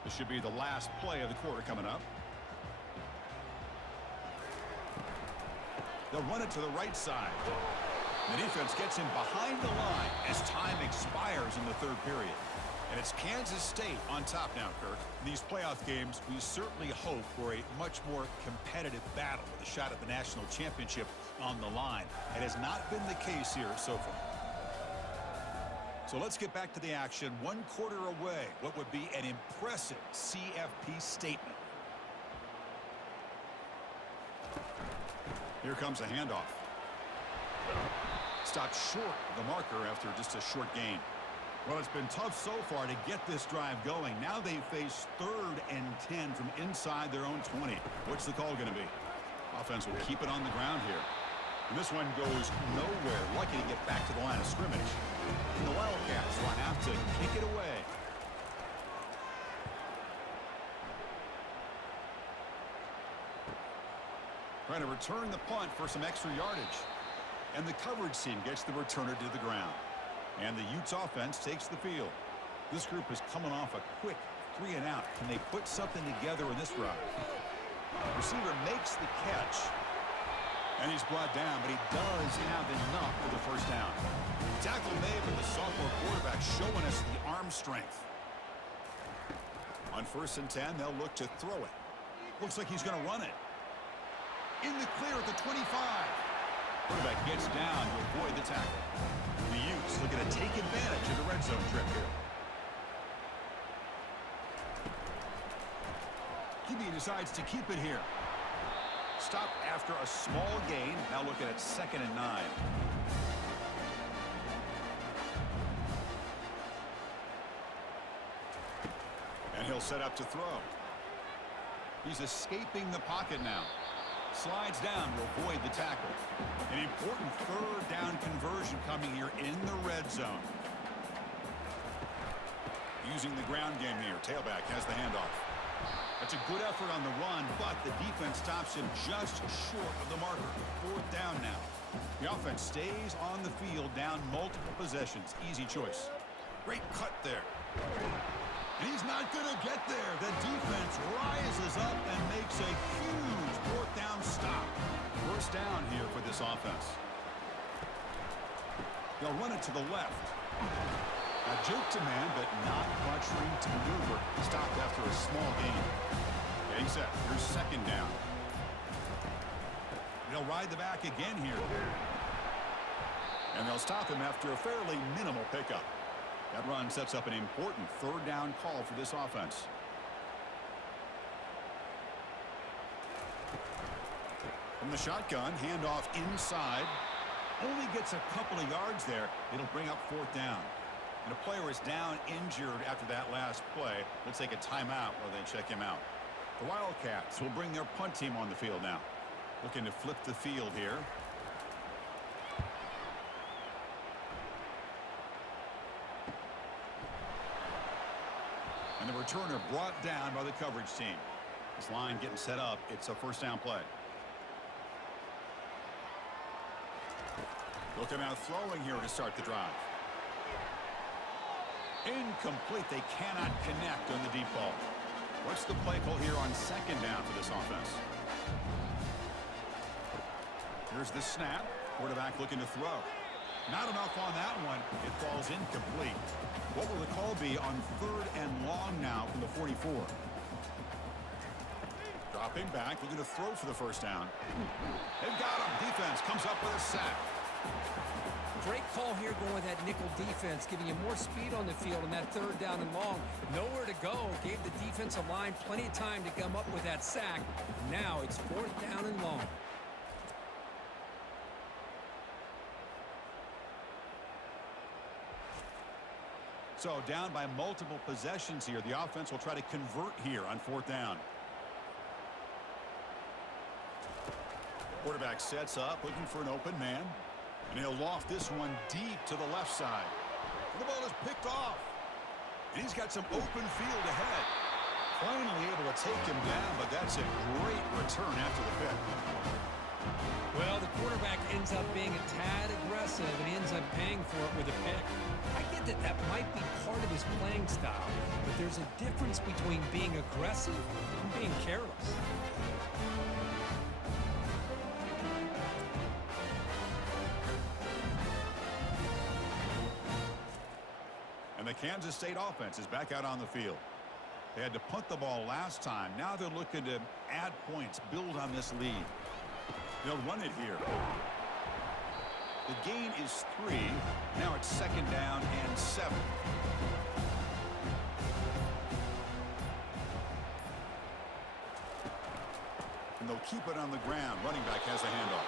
This should be the last play of the quarter coming up. They'll run it to the right side. The defense gets him behind the line as time expires in the 3rd period. And it's Kansas State on top now, Kirk. In these playoff games, we certainly hope for a much more competitive battle with a shot at the national championship on the line. It has not been the case here so far. So let's get back to the action. 1 quarter away. What would be an impressive CFP statement. Here comes a handoff. Stopped short of the marker after just a short gain. Well, it's been tough so far to get this drive going. Now they face 3rd and 10 from inside their own 20. What's the call going to be? Offense will keep it on the ground here. And this one goes nowhere. Lucky to get back to the line of scrimmage. And the Wildcats will have to kick it away. Trying to return the punt for some extra yardage. And the coverage team gets the returner to the ground. And the Utes offense takes the field. This group is coming off a quick 3 and out. Can they put something together in this drive? Receiver makes the catch. And he's brought down, but he does have enough for the first down. Tackle made with the sophomore quarterback showing us the arm strength. On 1st and 10, they'll look to throw it. Looks like he's going to run it. In the clear at the 25. Quarterback gets down to avoid the tackle. The Utes looking to take advantage of the red zone trip here. QB decides to keep it here. Stop after a small gain. Now looking at 2nd and 9. And he'll set up to throw. He's escaping the pocket now. Slides down to avoid the tackle. An important 3rd down conversion coming here in the red zone. Using the ground game here. Tailback has the handoff. That's a good effort on the run, but the defense stops him just short of the marker. 4th down now. The offense stays on the field, down multiple possessions. Easy choice. Great cut there. And he's not going to get there. The defense rises up and makes a huge 4th down stop. 1st down here for this offense. They'll run it to the left. A juke to man, but not much room to maneuver. Stopped after a small gain. Getting set. Here's 2nd down. They'll ride the back again here. And they'll stop him after a fairly minimal pickup. That run sets up an important 3rd down call for this offense. From the shotgun, handoff inside. Only gets a couple of yards there. It'll bring up 4th down. And a player is down injured after that last play. Let's take a timeout while they check him out. The Wildcats will bring their punt team on the field now. Looking to flip the field here. And the returner brought down by the coverage team. This line getting set up. It's a 1st down play. Looking out throwing here to start the drive. Incomplete. They cannot connect on the deep ball. What's the play call here on 2nd down for this offense? Here's the snap. Quarterback looking to throw. Not enough on that one. It falls incomplete. What will the call be on 3rd and long now from the 44? Dropping back, looking to throw for the 1st down. They've got him. Defense comes up with a sack. Great call here going with that nickel defense, giving you more speed on the field on that 3rd down and long. Nowhere to go. Gave the defensive line plenty of time to come up with that sack. Now it's 4th down and long. So down by multiple possessions here. The offense will try to convert here on 4th down. Quarterback sets up, looking for an open man. And he'll loft this one deep to the left side. And the ball is picked off. And he's got some open field ahead. Finally able to take him down, but that's a great return after the pick. Well, the quarterback ends up being a tad aggressive, and he ends up paying for it with a pick. I get that that might be part of his playing style, but there's a difference between being aggressive and being careless. And the Kansas State offense is back out on the field. They had to punt the ball last time. Now they're looking to add points, build on this lead. They'll run it here. The gain is 3. Now it's 2nd down and 7. And they'll keep it on the ground. Running back has the handoff.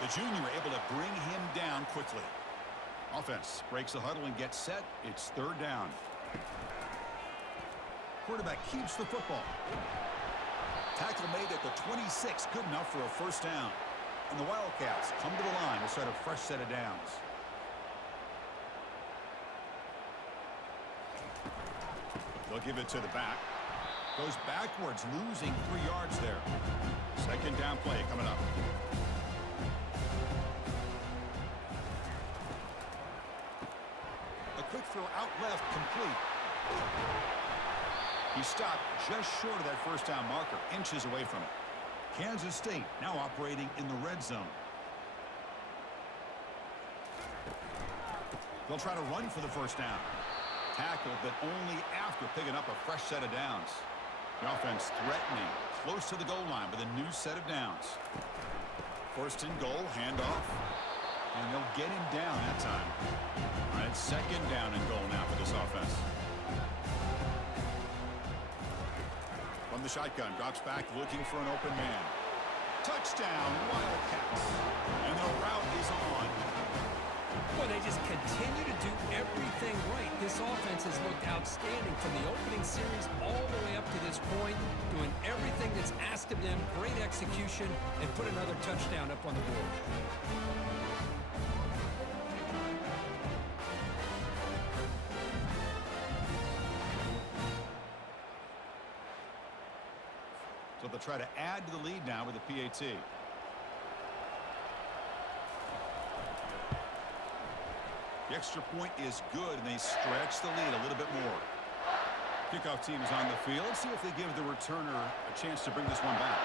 The junior able to bring him down quickly. Offense breaks the huddle and gets set. It's 3rd down. Quarterback keeps the football. Tackle made at the 26. Good enough for a 1st down. And the Wildcats come to the line to start a fresh set of downs. They'll give it to the back. Goes backwards, losing 3 yards there. 2nd down play coming up. A quick throw out left, complete. He stopped just short of that 1st down marker, inches away from it. Kansas State now operating in the red zone. They'll try to run for the 1st down. Tackled, but only after picking up a fresh set of downs. The offense threatening, close to the goal line with a new set of downs. 1st and goal, handoff. And they'll get him down that time. All right, 2nd down and goal now for this offense. From the shotgun, drops back looking for an open man. Touchdown, Wildcats. And the route is on. Well, they just continue to do everything right. This offense has looked outstanding from the opening series all the way up to this point, doing everything that's asked of them, great execution, and put another touchdown up on the board. So they'll try to add to the lead now with a PAT. The extra point is good, and they stretch the lead a little bit more. Kickoff team is on the field. See if they give the returner a chance to bring this one back.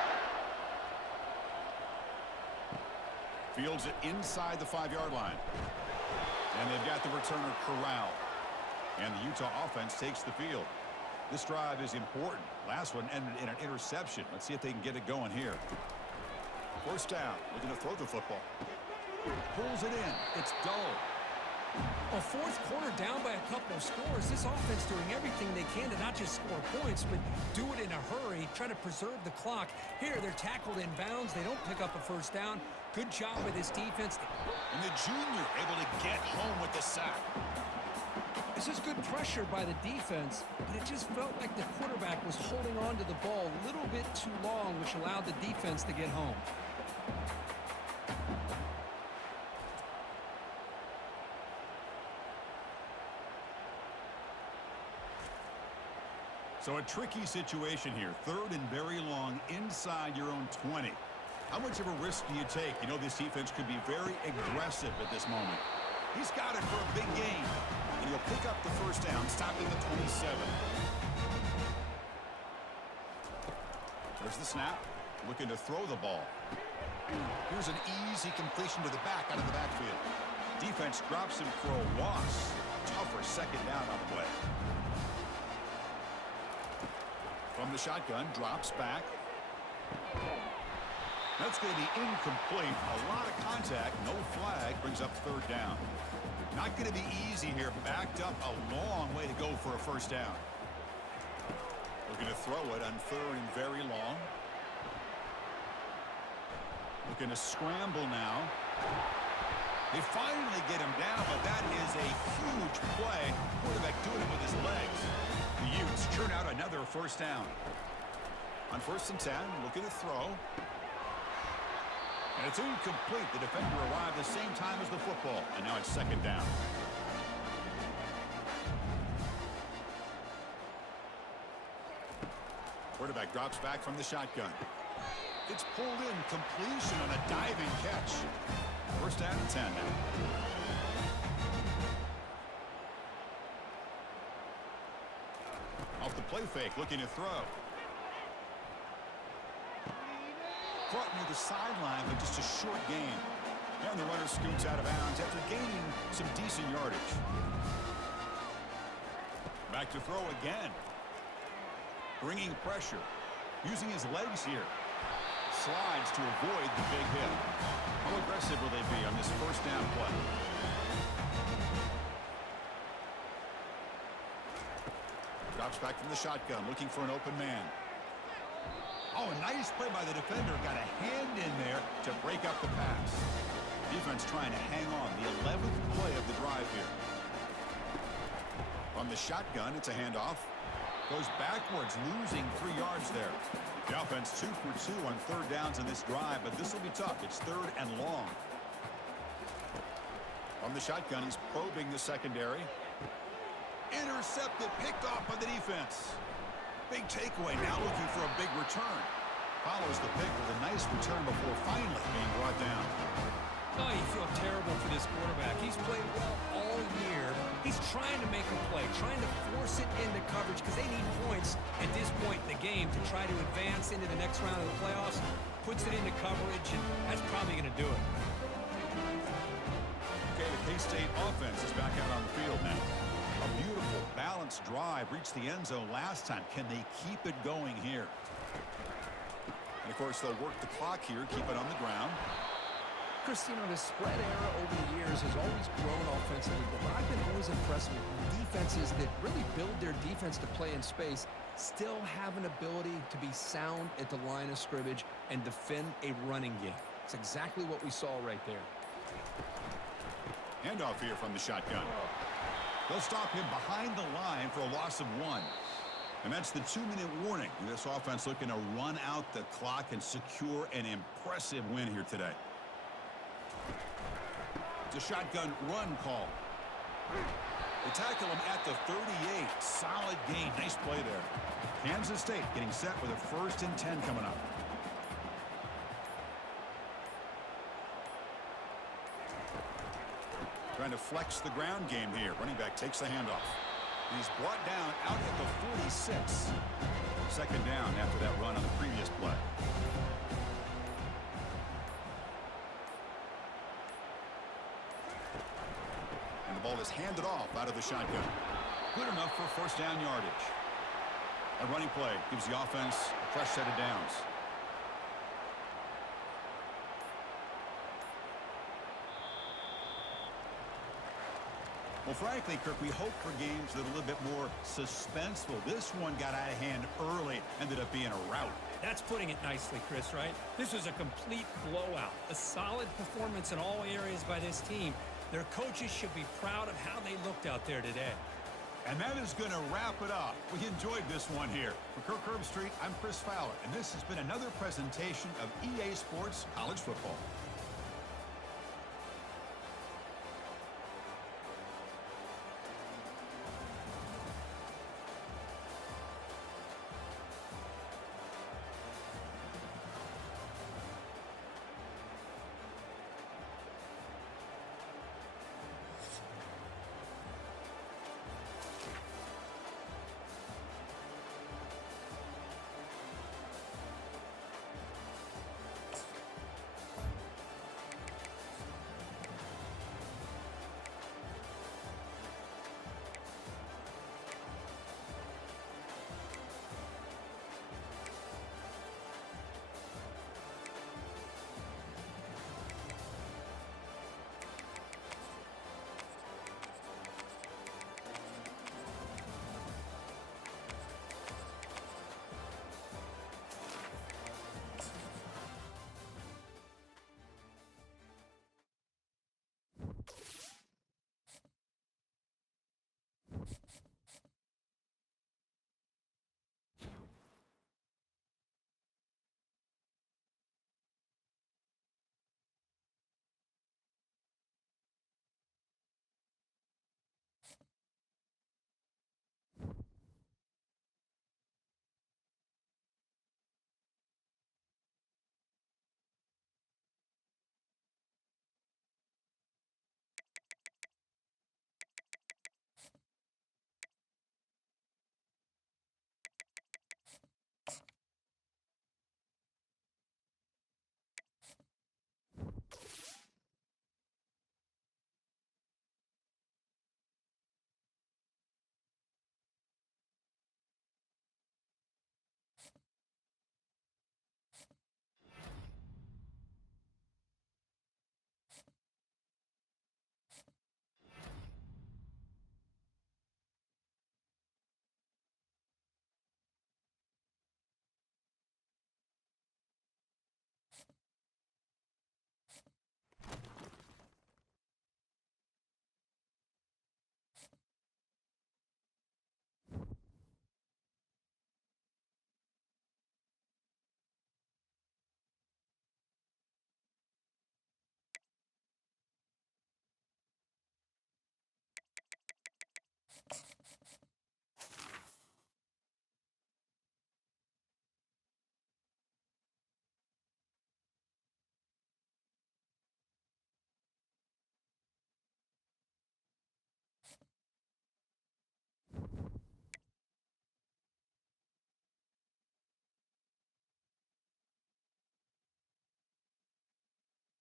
Fields it inside the 5-yard line. And they've got the returner corralled. And the Utah offense takes the field. This drive is important. Last one ended in an interception. Let's see if they can get it going here. First down, looking to throw the football. Pulls it in. It's dull. A fourth quarter down by a couple of scores. This offense doing everything they can to not just score points, but do it in a hurry, try to preserve the clock. Here, they're tackled in bounds. They don't pick up a first down. Good job by this defense. And the junior able to get home with the sack. This is good pressure by the defense, but it just felt like the quarterback was holding on to the ball a little bit too long, which allowed the defense to get home. So a tricky situation here. Third and very long inside your own 20. How much of a risk do you take? You know this defense could be very aggressive at this moment. He's got it for a big gain. And he'll pick up the first down, stopping the 27. There's the snap. Looking to throw the ball. Here's an easy completion to the back out of the backfield. Defense drops him for a loss. Tougher second down on the way. From the shotgun, drops back. That's going to be incomplete. A lot of contact, no flag, brings up third down. Not going to be easy here. Backed up a long way to go for a first down. Looking to throw it on third and very long. Looking to scramble now. They finally get him down, but that is a huge play. Quarterback doing it with his legs. The Utes churn out another first down. On 1st and 10, looking to throw. And it's incomplete. The defender arrived the same time as the football. And now it's second down. Quarterback drops back from the shotgun. It's pulled in. Completion on a diving catch. First down and 10 now. Off the play fake, looking to throw. Caught near the sideline, but just a short gain. And the runner scoots out of bounds after gaining some decent yardage. Back to throw again. Bringing pressure. Using his legs here. Slides to avoid the big hit. How aggressive will they be on this first down play? Drops back from the shotgun, looking for an open man. Oh, a nice play by the defender. Got a hand in there to break up the pass. Defense trying to hang on. The 11th play of the drive here. From the shotgun, it's a handoff. Goes backwards, losing 3 yards there. The offense 2 for 2 on third downs in this drive, but this will be tough. It's third and long. From the shotgun, he's probing the secondary. Intercepted, picked off by the defense. Big takeaway, now looking for a big return. Follows the pick with a nice return before finally being brought down. Oh, you feel terrible for this quarterback. He's played well all year. He's trying to make a play, trying to force it into coverage because they need points at this point in the game to try to advance into the next round of the playoffs. Puts it into coverage, and that's probably going to do it. Okay, the K-State offense is back out on the field now. A beautiful, balanced drive. Reached the end zone last time. Can they keep it going here? And, of course, they'll work the clock here, keep it on the ground. Chris, you know, the spread era over the years has always grown offensively, but what I've been always impressed with defenses that really build their defense to play in space still have an ability to be sound at the line of scrimmage and defend a running game. It's exactly what we saw right there. Handoff here from the shotgun. They'll stop him behind the line for a loss of 1. And that's the 2-minute warning. This offense looking to run out the clock and secure an impressive win here today. It's a shotgun run call. They tackle him at the 38. Solid gain. Nice play there. Kansas State getting set with a 1st and 10 coming up. Trying to flex the ground game here. Running back takes the handoff. He's brought down out at the 46. 2nd down after that run on the previous play. And the ball is handed off out of the shotgun. Good enough for 1st down yardage. A running play gives the offense a fresh set of downs. Well, frankly, Kirk, we hope for games that are a little bit more suspenseful. This one got out of hand early, ended up being a rout. That's putting it nicely, Chris, right? This was a complete blowout. A solid performance in all areas by this team. Their coaches should be proud of how they looked out there today. And that is going to wrap it up. We enjoyed this one here. For Kirk Herbstreit, I'm Chris Fowler, and this has been another presentation of EA Sports College Football.